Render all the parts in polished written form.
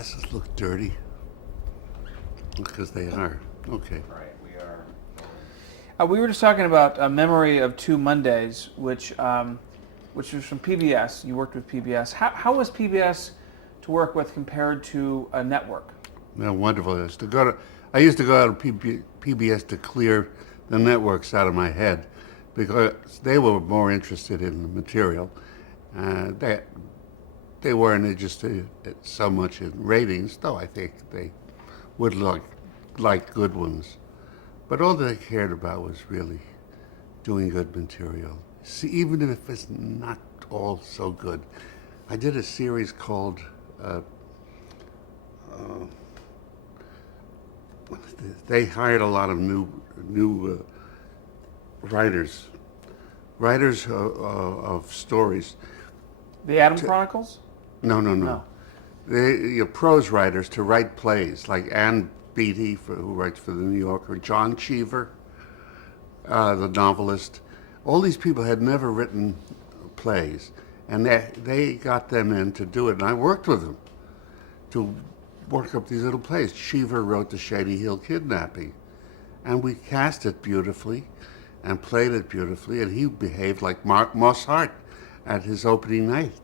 glasses look dirty? Because they are. Okay. Right, we are. We were just talking about a memory of Two Mondays, which was from PBS. You worked with PBS. How was PBS to work with compared to a network? Yeah, wonderful. I used to go out to PBS to clear the networks out of my head because they were more interested in the material. They weren't interested so much in ratings, though I think they would like good ones. But all they cared about was really doing good material. See, even if it's not all so good. I did a series called they hired a lot of new writers of stories. The Adam Chronicles? No. No. Prose writers to write plays, like Ann Beattie, who writes for the New Yorker, John Cheever, the novelist. All these people had never written plays, and they got them in to do it, and I worked with them to work up these little plays. Cheever wrote The Shady Hill Kidnapping, and we cast it beautifully and played it beautifully, and he behaved like Moss Hart at his opening night,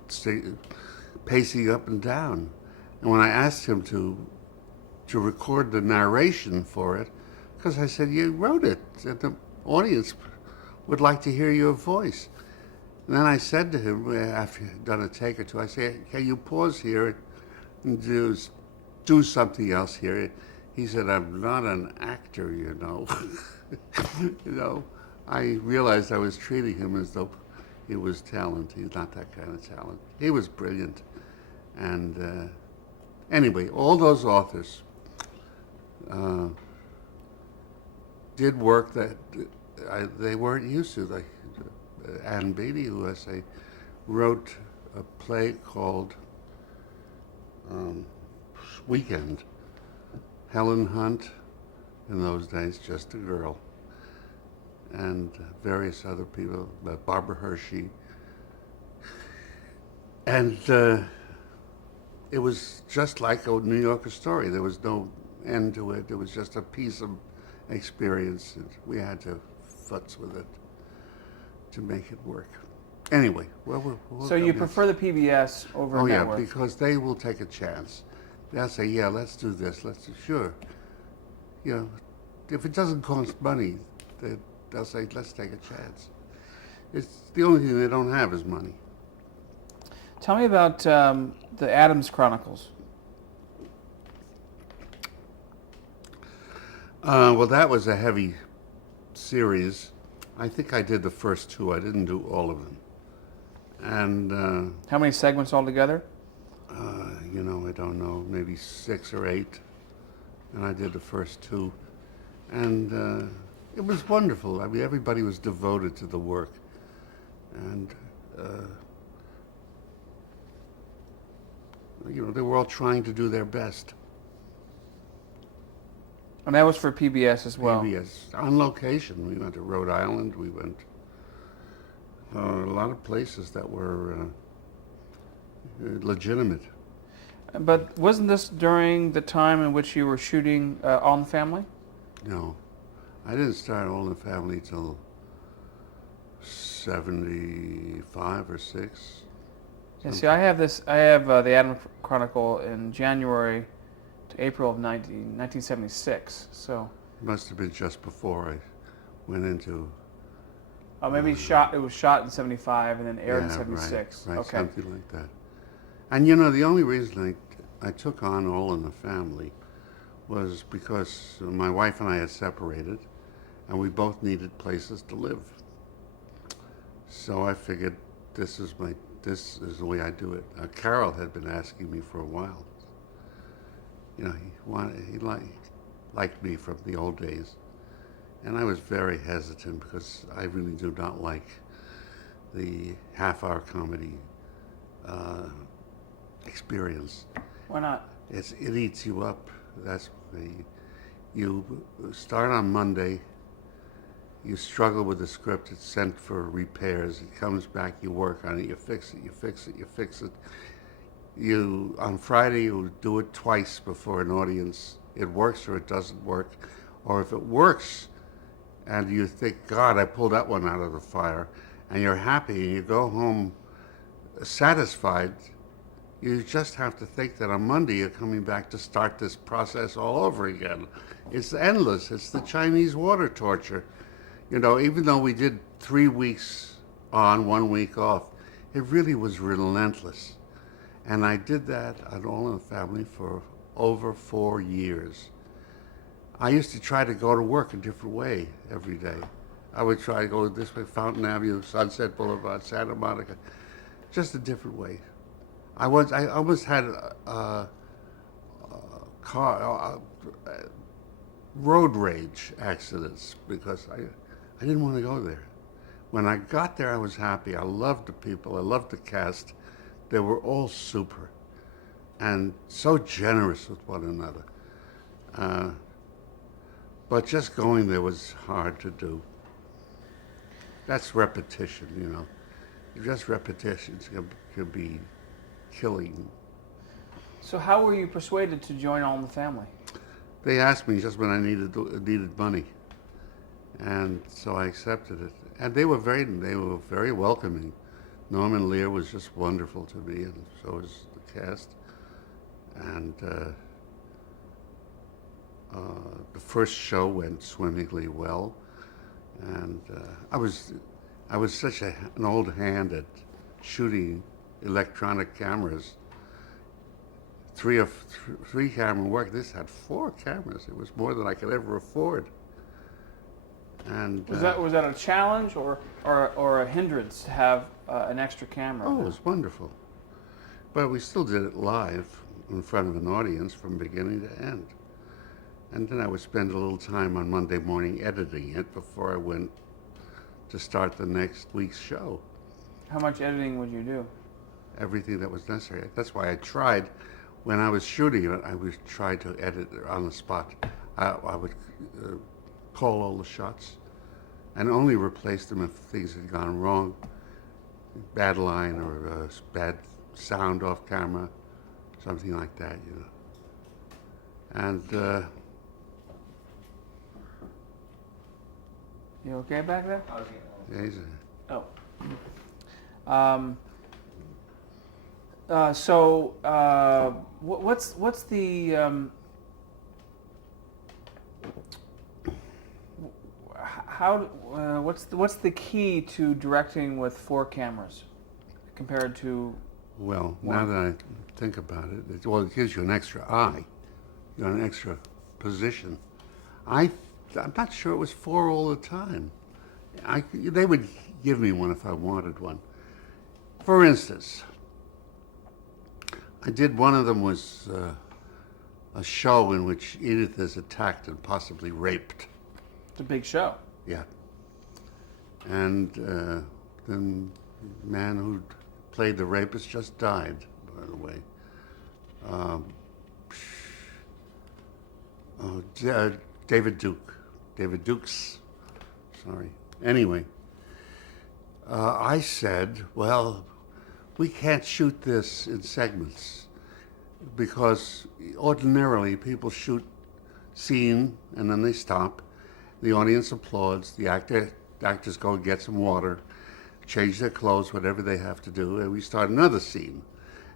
pacing up and down. And when I asked him to record the narration for it, because I said, you wrote it, and the audience would like to hear your voice. And then I said to him, after he'd done a take or two, I said, can you pause here and do something else here? He said, I'm not an actor, you know. I realized I was treating him as though he was talent. He's not that kind of talent. He was brilliant. And anyway, all those authors did work that they weren't used to. Like Ann Beattie, who I say wrote a play called Weekend. Helen Hunt, in those days, just a girl, and various other people, Barbara Hershey. And it was just like a New Yorker story. There was no end to it. It was just a piece of experience, and we had to futz with it to make it work. Anyway, we'll So you prefer the PBS over Oh network? yeah, because they will take a chance. They'll say, yeah, let's do this. Sure. If it doesn't cost money, they'll say, let's take a chance. It's the only thing they don't have is money. Tell me about the Adams Chronicles. Well, that was a heavy series. I think I did the first two. I didn't do all of them. And How many segments altogether? I don't know, maybe 6 or 8. And I did the first two. And it was wonderful. I mean, everybody was devoted to the work. And, they were all trying to do their best. And that was for PBS as well. PBS, on location. We went to Rhode Island. We went a lot of places that were legitimate. But wasn't this during the time in which you were shooting All in the Family? No, I didn't start All in the Family till 75 or 6. Yeah, see, I have the Adam Chronicle in January to April of 1976. So It must have been just before I went into. maybe it was shot in 75 and then aired in Yeah, 76. Right, Okay. something like that. And the only reason I took on All in the Family was because my wife and I had separated, and we both needed places to live. So I figured this is the way I do it. Carol had been asking me for a while. He liked me from the old days, and I was very hesitant because I really do not like the half-hour comedy experience. Why not? It eats you up. You start on Monday. You struggle with the script. It's sent for repairs. It comes back. You work on it. You fix it. You fix it. You fix it. On Friday you do it twice before an audience. It works or it doesn't work, or if it works, and you think, God, I pulled that one out of the fire, and you're happy and you go home satisfied. You just have to think that on Monday you're coming back to start this process all over again. It's endless. It's the Chinese water torture. Even though we did 3 weeks on, 1 week off, it really was relentless. And I did that on All in the Family for over 4 years. I used to try to go to work a different way every day. I would try to go this way, Fountain Avenue, Sunset Boulevard, Santa Monica, just a different way. I almost had a road rage accidents because I didn't want to go there. When I got there, I was happy. I loved the people. I loved the cast. They were all super and so generous with one another. But just going there was hard to do. That's repetition. Just repetitions can be killing. So how were you persuaded to join All in the Family? They asked me just when I needed money, and so I accepted it. And they were very welcoming. Norman Lear was just wonderful to me, and so was the cast. And the first show went swimmingly well, and I was such an old hand at shooting electronic cameras. Three camera work. This had 4 cameras. It was more than I could ever afford. And was that a challenge or a hindrance to have an extra camera? Oh, it was wonderful. But we still did it live in front of an audience from beginning to end. And then I would spend a little time on Monday morning editing it before I went to start the next week's show. How much editing would you do? Everything that was necessary. That's why I tried, when I was shooting it, I would try to edit it on the spot. I would call all the shots and only replace them if things had gone wrong. Bad line or bad sound off camera, something like that, And you okay back there? yeah, what's the what's the key to directing with 4 cameras compared to well, one? now that I think about it, it gives you an extra eye, an extra position. I'm not sure it was 4 all the time. They would give me one if I wanted one. For instance, I did one of them was a show in which Edith is attacked and possibly raped. It's a big show. Yeah. And the man who played the rapist just died, by the way. David Dukes. Sorry. Anyway, I said, well, we can't shoot this in segments because ordinarily people shoot scene and then they stop. The audience applauds. The actors go and get some water, change their clothes, whatever they have to do, and we start another scene,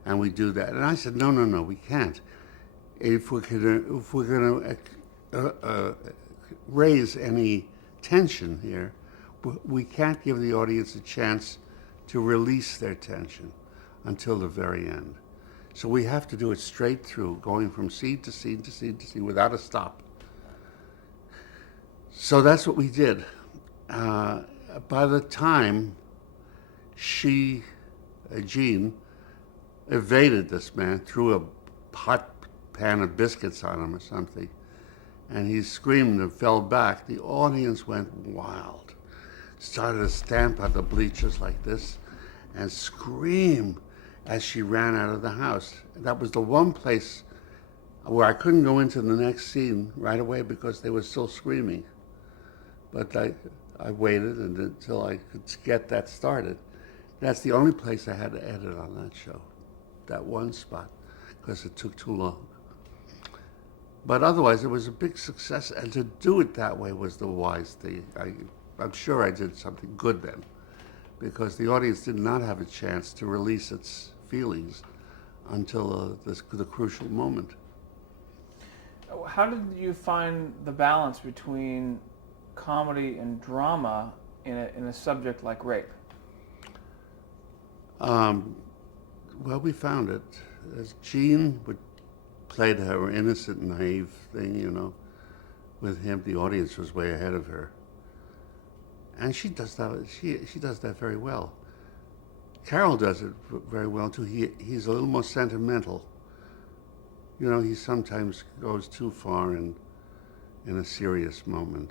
and we do that. And I said, no, we can't. If we're going to raise any tension here, we can't give the audience a chance to release their tension until the very end. So we have to do it straight through, going from scene to scene to scene to scene without a stop. So that's what we did. By the time Jean, evaded this man, threw a hot pan of biscuits on him or something, and he screamed and fell back, the audience went wild. Started to stamp on the bleachers like this and scream as she ran out of the house. That was the one place where I couldn't go into the next scene right away because they were still screaming. But I waited until I could get that started. That's the only place I had to edit on that show. that one spot because it took too long. But otherwise, it was a big success, and to do it that way was the wise thing. I'm sure I did something good then, because the audience did not have a chance to release its feelings until the crucial moment. How did you find the balance between comedy and drama in a subject like rape? Well, we found it. As Jean played her innocent, naive thing, with him, the audience was way ahead of her. And she does that. She does that very well. Carol does it very well too. He's a little more sentimental. He sometimes goes too far in a serious moment.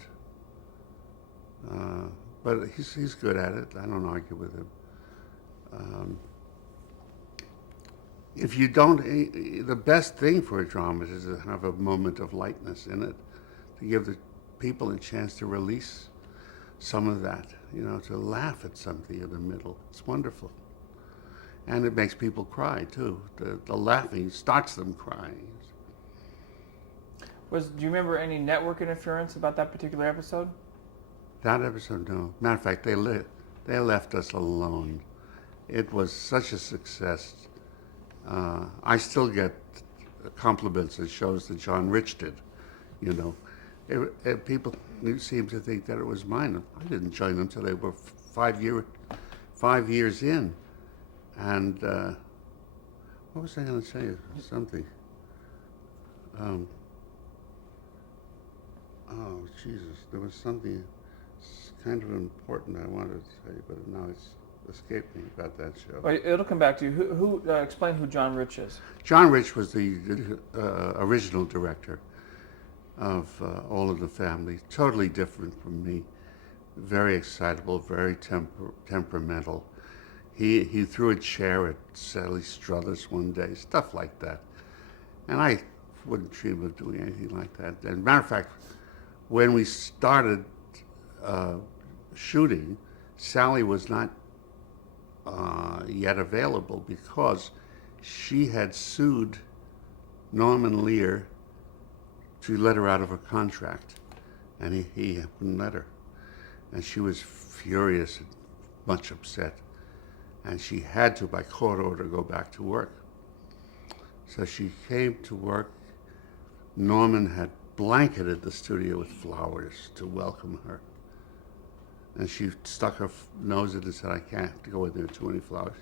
But he's good at it. I don't argue with him. If you don't, the best thing for a drama is to have a moment of lightness in it, to give the people a chance to release some of that, to laugh at something in the middle. It's wonderful. And it makes people cry, too. The laughing starts them crying. Do you remember any network interference about that particular episode? That episode, no. Matter of fact, they left us alone. It was such a success. I still get compliments at shows that John Rich did, People seem to think that it was mine. I didn't join them until they were 5 years in. And what was I going to say? Something. Oh, Jesus. There was something kind of important I wanted to say, but now it's escaped me about that show. Well, it'll come back to you. Who explain who John Rich is? John Rich was the original director of All in the Family. Totally different from me. Very excitable, very temperamental. He threw a chair at Sally Struthers one day, stuff like that. And I wouldn't dream of doing anything like that. And matter of fact, when we started shooting, Sally was not yet available because she had sued Norman Lear to let her out of her contract, and he wouldn't let her. And she was furious and much upset, and she had to, by court order, go back to work. So she came to work. Norman had blanketed the studio with flowers to welcome her. And she stuck her nose in and said, I can't go in there too many flowers.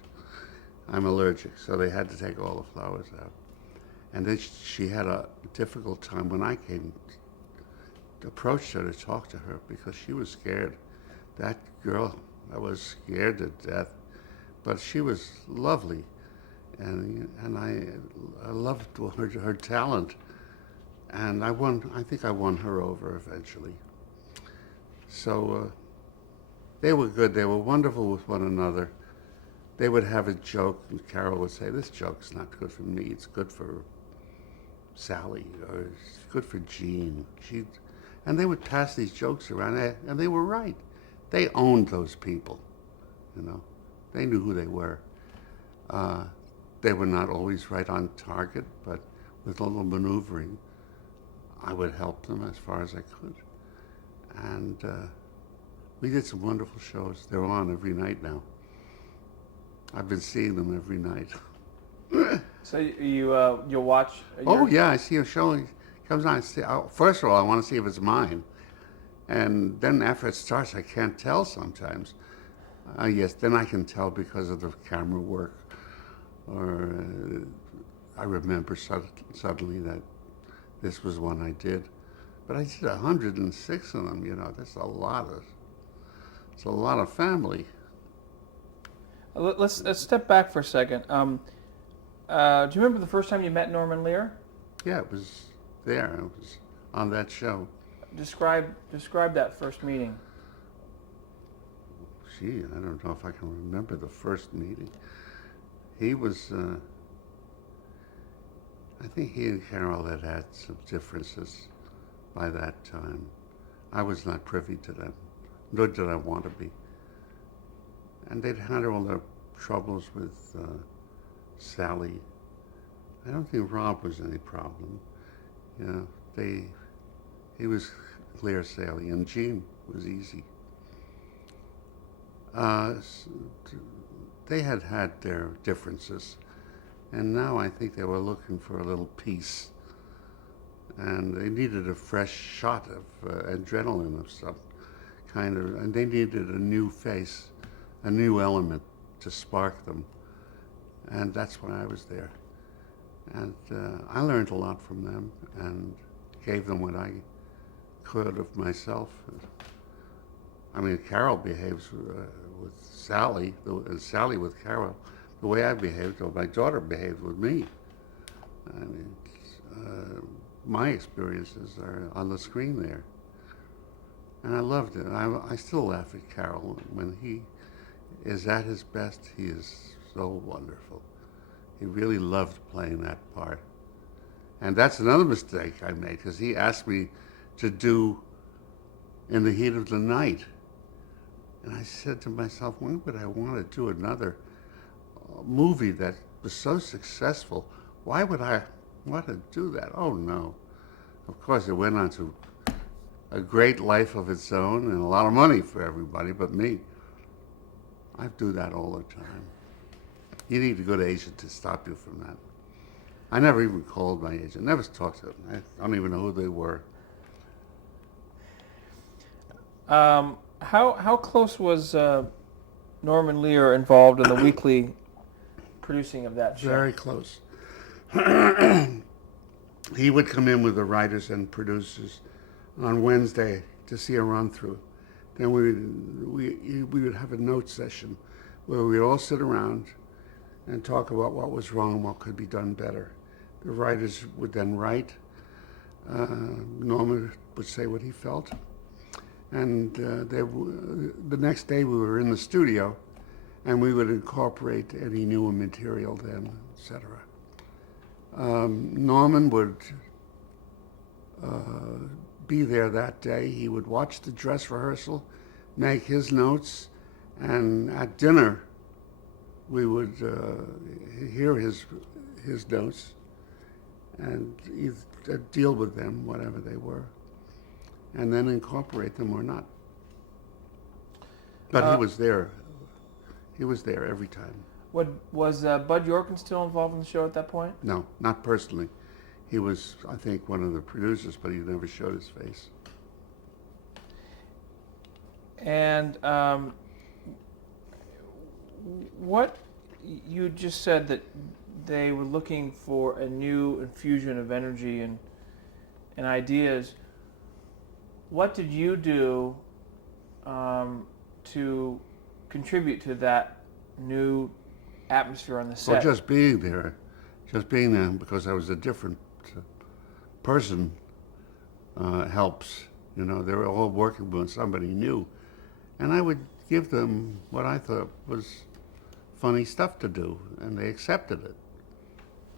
I'm allergic. So they had to take all the flowers out. And then she had a difficult time when I came, approached her to talk to her because she was scared. That girl, I was scared to death. But she was lovely. And I loved her talent. And I think I won her over eventually. So they were good. They were wonderful with one another. They would have a joke, and Carol would say, this joke's not good for me. It's good for Sally, or it's good for Jean. And they would pass these jokes around, and they were right. They owned those people, They knew who they were. They were not always right on target, but with a little maneuvering, I would help them as far as I could. And we did some wonderful shows. They're on every night now. I've been seeing them every night. So you'll watch? Oh yeah, I see a show. It comes on. First of all, I want to see if it's mine, and then after it starts, I can't tell sometimes. Yes, then I can tell because of the camera work, or I remember suddenly that this was one I did. But I did 106 of them. That's a lot of. It's a lot of family. Let's step back for a second. Do you remember the first time you met Norman Lear? Yeah, it was there. It was on that show. Describe that first meeting. Gee, I don't know if I can remember the first meeting. He was, I think he and Carol had some differences by that time. I was not privy to them, nor did I want to be. And they'd had all their troubles with Sally. I don't think Rob was any problem. You know, he was clear sailing, and Gene was easy. Uh, they had their differences, and now I think they were looking for a little peace, and they needed a fresh shot of adrenaline of some kind of, and they needed a new face, a new element to spark them, and that's why I was there. And I learned a lot from them and gave them what I could of myself. I mean, Carol behaves with Sally, and Sally with Carol, the way I behaved, or my daughter behaved with me. I mean, my experiences are on the screen there. And I loved it. I still laugh at Carol. When he is at his best, he is so wonderful. He really loved playing that part. And that's another mistake I made, because he asked me to do In the Heat of the Night. And I said to myself, when would I want to do another movie that was so successful? Why would I want to do that? Oh, no. Of course, it went on to a great life of its own and a lot of money for everybody but me. I do that all the time. You need a good agent to stop you from that. I never even called my agent, never talked to them. I don't even know who they were. How close was Norman Lear involved in the weekly producing of that show? Very close. He would come in with the writers and producers on Wednesday to see a run through. Then we would have a note session where we'd all sit around and talk about what was wrong, what could be done better. The writers would then write. Norman would say what he felt. And the next day we were in the studio, and we would incorporate any new material then, etc. Norman would be there that day. He would watch the dress rehearsal, make his notes, and at dinner we would hear his notes and either deal with them, whatever they were, and then incorporate them or not. But he was there. He was there every time. What was Bud Yorkin still involved in the show at that point? No, not personally. He was, I think, one of the producers, but he never showed his face. And what you just said that they were looking for a new infusion of energy and ideas. What did you do to contribute to that new atmosphere on the set? Well, just being there because I was a different person helps. You know, they were all working with somebody new. And I would give them what I thought was funny stuff to do, and they accepted it.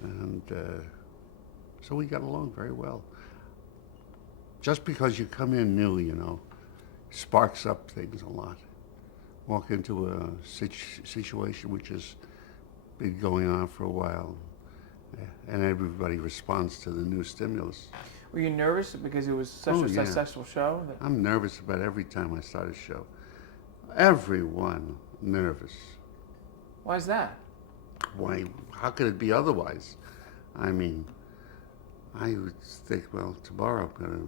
And so we got along very well. Just because you come in new, you know, sparks up things a lot. Walk into a situation which has been going on for a while, and everybody responds to the new stimulus. Were you nervous because it was such a successful show? I'm nervous about every time I start a show. Everyone nervous. Why is that? Why? How could it be otherwise? I mean, I would think, well, tomorrow I'm going to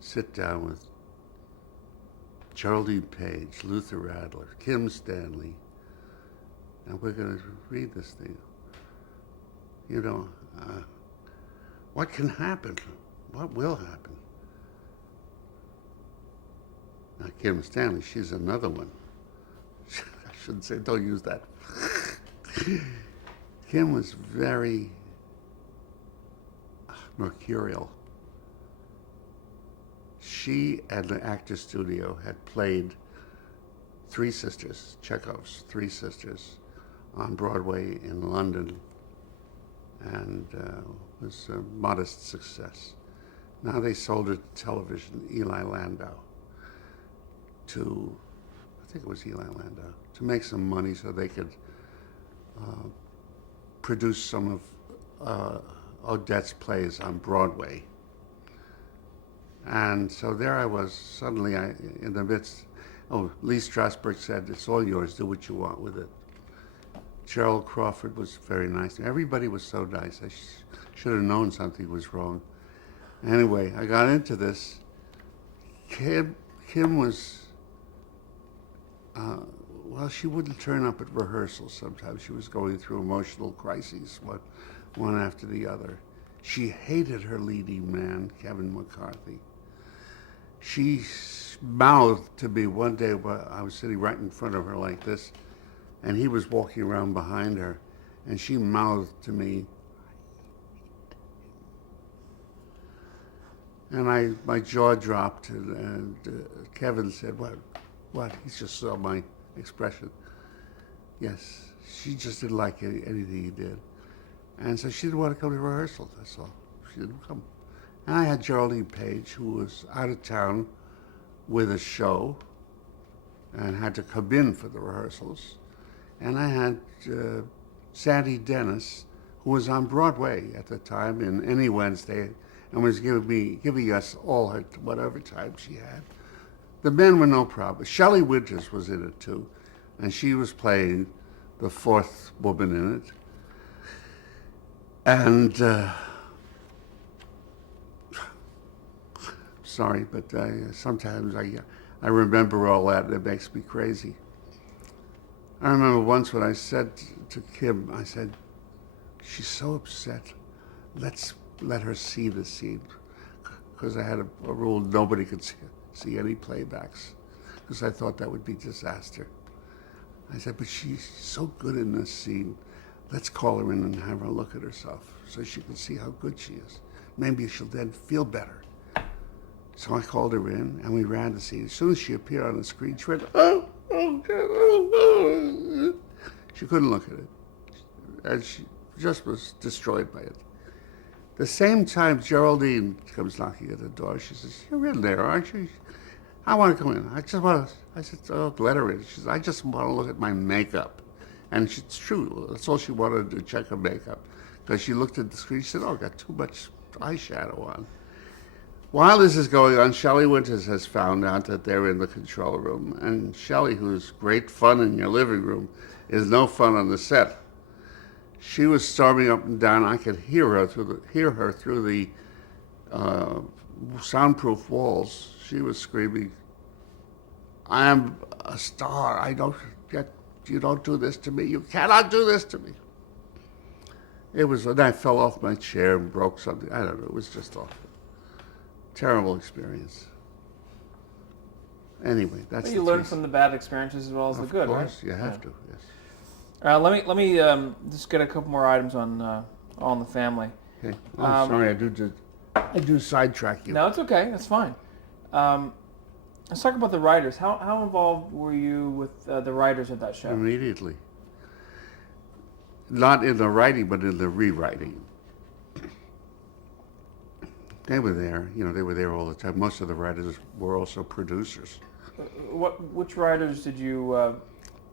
sit down with Geraldine Page, Luther Radler, Kim Stanley, and we're going to read this thing. You know, what can happen? What will happen? Now, Kim Stanley, she's another one. I shouldn't say, don't use that. Kim was very mercurial. She and the Actors Studio had played Three Sisters, Chekhov's Three Sisters, on Broadway in London, and was a modest success. Now they sold it to television, Eli Landau, to make some money so they could produced some of Odette's plays on Broadway. And so there I was, suddenly in the midst. Oh, Lee Strasberg said, "It's all yours, do what you want with it." Gerald Crawford was very nice. Everybody was so nice. I should have known something was wrong. Anyway, I got into this. Kim was, well, she wouldn't turn up at rehearsals sometimes. She was going through emotional crises, one after the other. She hated her leading man, Kevin McCarthy. She mouthed to me one day while I was sitting right in front of her like this, and he was walking around behind her, and she mouthed to me, and my jaw dropped, and Kevin said, "What? He just saw my expression." Yes, she just didn't like anything he did. And so she didn't want to come to rehearsal, that's all. She didn't come. And I had Geraldine Page, who was out of town with a show and had to come in for the rehearsals. And I had Sandy Dennis, who was on Broadway at the time in Any Wednesday, and was giving us all her whatever time she had. The men were no problem. Shelley Winters was in it too, and she was playing the fourth woman in it. And sorry, but sometimes I remember all that, and it makes me crazy. I remember once when I said to Kim, I said, "She's so upset. Let's let her see the scene," because I had a rule: nobody could see any playbacks, because I thought that would be disaster. I said, "But she's so good in this scene. Let's call her in and have her look at herself so she can see how good she is. Maybe she'll then feel better." So I called her in, and we ran the scene. As soon as she appeared on the screen, she went, "Oh, oh, oh, oh." She couldn't look at it, and she just was destroyed by it. The same time, Geraldine comes knocking at the door. She says, "You're in there, aren't you?" "I want to come in. I said, "Oh, let her in." She says, "I just want to look at my makeup." And it's true. That's all she wanted to check her makeup. Because she looked at the screen, she said, "Oh, I got too much eyeshadow on." While this is going on, Shelley Winters has found out that they're in the control room. And Shelley, who's great fun in your living room, is no fun on the set. She was storming up and down. I could hear her through the soundproof walls. She was screaming, "I am a star. You don't do this to me. You cannot do this to me." And I fell off my chair and broke something. I don't know. It was just awful. Terrible experience. Anyway, that's Well, you learn from the bad experiences as well as the good, right? Of course, you have to. Yes. Let me just get a couple more items on All in the Family. Okay. Oh, sorry, I do sidetrack you. No, it's okay. That's fine. Let's talk about the writers. How involved were you with the writers of that show? Immediately. Not in the writing, but in the rewriting. They were there. They were there all the time. Most of the writers were also producers. Which writers did you?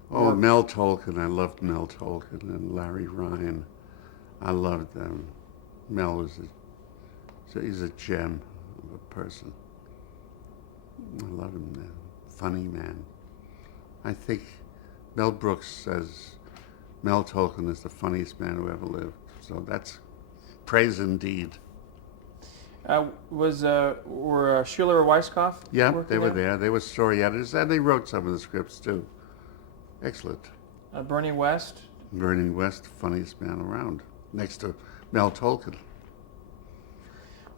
Mel Tolkien. I loved Mel Tolkien and Larry Ryan. I loved them. Mel he's a gem of a person. I love him, man. Funny man. I think Mel Brooks says Mel Tolkien is the funniest man who ever lived. So that's praise indeed. Were Schuller or Weisskopf? Yeah, they were there. They were story editors, and they wrote some of the scripts too. Excellent. Bernie West? Bernie West, funniest man around, next to Mel Tolkien.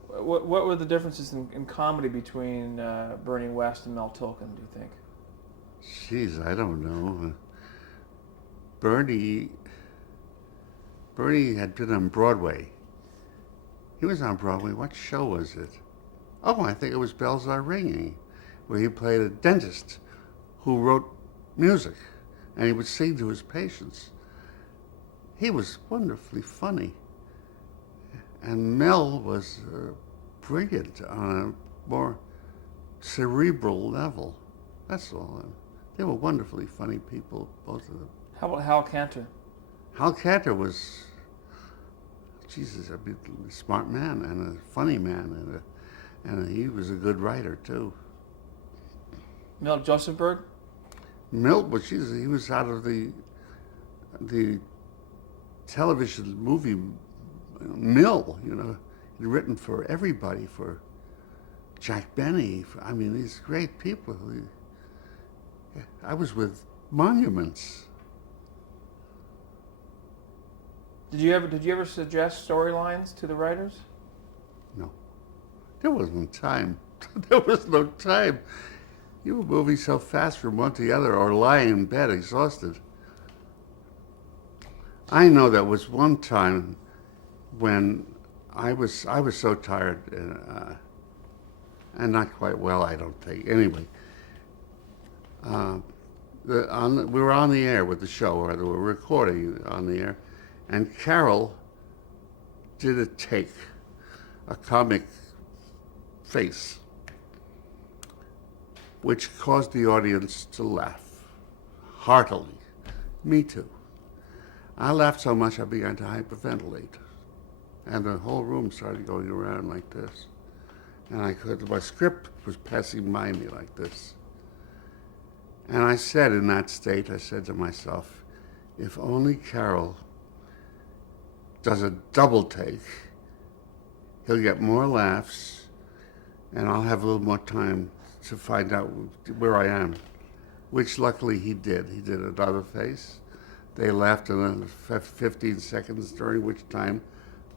What were the differences in comedy between Bernie West and Mel Tolkien, do you think? Jeez, I don't know. Bernie had been on Broadway. He was on Broadway. What show was it? Oh, I think it was Bells Are Ringing, where he played a dentist who wrote music, and he would sing to his patients. He was wonderfully funny. And Mel was brilliant on a more cerebral level. That's all. They were wonderfully funny people, both of them. How about Hal Cantor? Hal Cantor was Jesus, a smart man and a funny man, and he was a good writer too. Milt Josephberg? Milt was, Jesus, he was out of the television movie mill, you know. He'd written for everybody, for Jack Benny. I mean, these great people. I was with monuments. Did you ever suggest storylines to the writers? No, there wasn't time. There was no time. You were moving so fast from one to the other, or lying in bed exhausted. I know there was one time when I was so tired and not quite well, I don't think. Anyway, we were on the air with the show, or we were recording on the air, and Carol did a comic face, which caused the audience to laugh heartily. Me too. I laughed so much I began to hyperventilate, and the whole room started going around like this. And my script was passing by me like this. And I said in that state, I said to myself, if only Carol does a double take, he'll get more laughs, and I'll have a little more time to find out where I am, which luckily he did. He did another face. They laughed another 15 seconds, during which time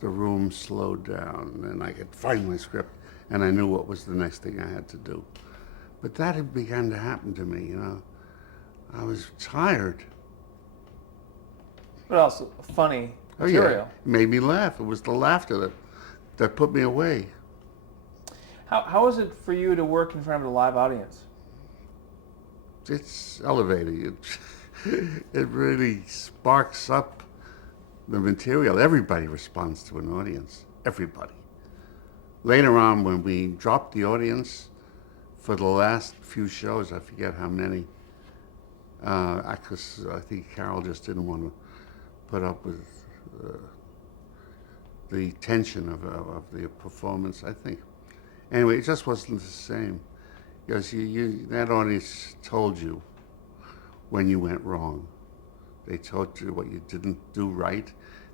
the room slowed down, and I could find my script, and I knew what was the next thing I had to do. But that had begun to happen to me, you know. I was tired. But also funny Oh material. yeah, it made me laugh. It was the laughter that put me away. How is it for you to work in front of a live audience? It's elevating. It really sparks up the material. Everybody responds to an audience. Everybody. Later on, when we dropped the audience for the last few shows, I forget how many, because I think Carol just didn't want to put up with the tension of the performance, I think. Anyway, it just wasn't the same, because that audience told you when you went wrong. They told you what you didn't do right.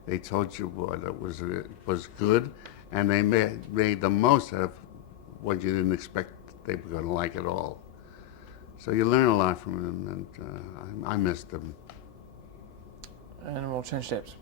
They told you what was good, and they made the most out of what you didn't expect they were going to like at all. So you learn a lot from them, and I missed them. And we'll change tapes.